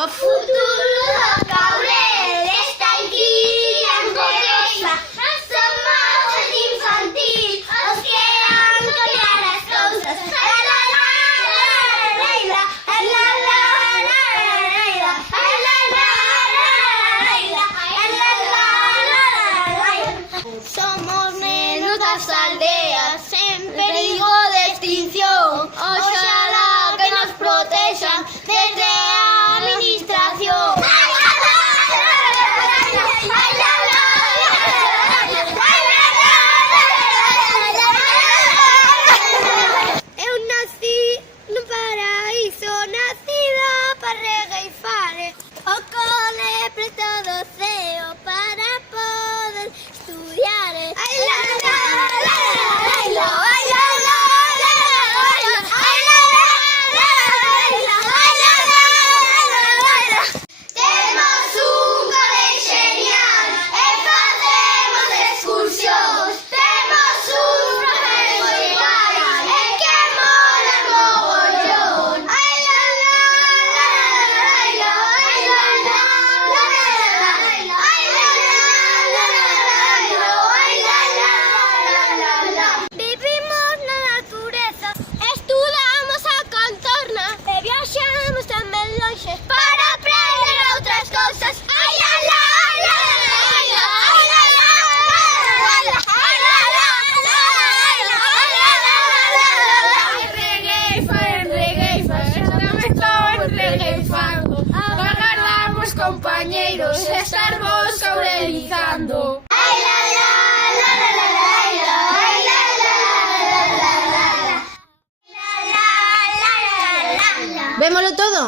O futuro caurel está aquí en Teresa. Son mozos infantil, os que han cambiar as cousas. La la la la la la la la la. Somos nenos das aldeas en perigo de extinción. Oxalá que nos protexan desde a administración. Eu nací nun paraíso, nacida para regueifar. O cole preto do ceo para poder estudiar. Ai la la la la la, ai la la la la, ai la la la la, ai la la la la. Temos un cole genial e facemos excursións. Temos un profesor igual e que mola mogollón. Ai la la la la, ai la la la la, ai la la la la. Vivimos na natureza, estudamos a contorna e viaxamos tamén lonxe para aprender outras cousas. Ai la la la la, ai la la la la, ai la la Agardamos, compañeiros, estar vos aurelizando. ai la la la la la, ai la la la la la, la la la la la. Vémolo todo.